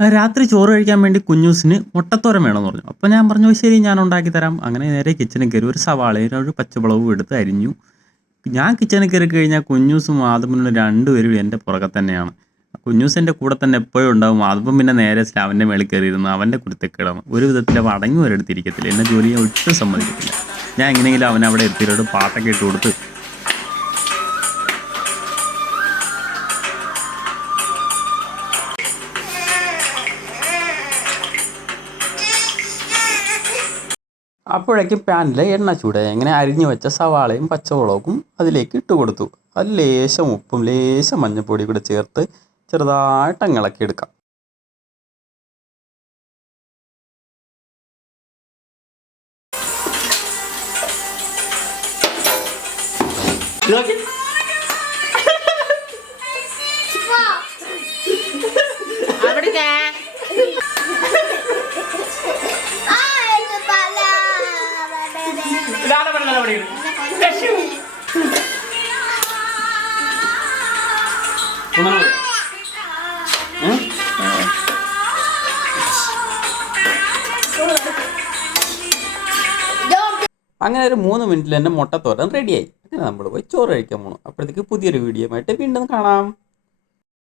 രാത്രി ചോറ് കഴിക്കാൻ വേണ്ടി കുഞ്ഞൂസിന് മുട്ടത്തോരൻ വേണമെന്ന് പറഞ്ഞു. അപ്പോൾ ഞാൻ പറഞ്ഞു ശരി ഞാൻ ഉണ്ടാക്കി തരാം. അങ്ങനെ നേരെ കിച്ചണിൽ കയറി ഒരു സവാളയും ഒരു പച്ചമുളകും എടുത്ത് അരിഞ്ഞു. ഞാൻ കിച്ചണിൽ കയറി കഴിഞ്ഞാൽ കുഞ്ഞൂസും ആദമും രണ്ടുപേരും എൻ്റെ പുറകെ തന്നെയാണ്. കുഞ്ഞൂസ് എൻ്റെ കൂടെ തന്നെ എപ്പോഴും ഉണ്ടാവും. ആദം പിന്നെ നേരെ സ്ലാവിൻ്റെ മേളിൽ കയറിയിരുന്നു അവൻ്റെ കുരുത്തക്കേടാണ്. ഒരു വിധത്തിൽ അവൻ അടങ്ങി ഒരിടത്തിരിക്കത്തില്ല. എന്നെ ജോലി ചെയ്യാൻ ഒട്ടും സമ്മതിക്കത്തില്ല. ഞാൻ എങ്ങനെയെങ്കിലും അവൻ അവിടെ എത്തിയിട്ട് പാട്ടൊക്കെ ഇട്ട് കൊടുത്ത് അപ്പോഴേക്കും പാനിൽ എണ്ണ ചൂടായി. അങ്ങനെ അരിഞ്ഞു വെച്ച സവാളയും പച്ചമുളകും അതിലേക്ക് ഇട്ട് കൊടുത്തു. അതിൽ ലേശം ഉപ്പും ലേശം മഞ്ഞൾപ്പൊടി കൂടെ ചേർത്ത് ചെറുതായിട്ട് ഇളക്കി എടുക്കാം. അങ്ങനെ ഒരു 3 മിനിറ്റിൽ തന്നെ മുട്ടത്തോരൻ റെഡിയായി. അങ്ങനെ നമ്മൾ പോയി ചോറ് കഴിക്കാൻ പോകണം. അപ്പോഴത്തേക്ക് പുതിയൊരു വീഡിയോ ആയിട്ട് വീണ്ടും കാണാം.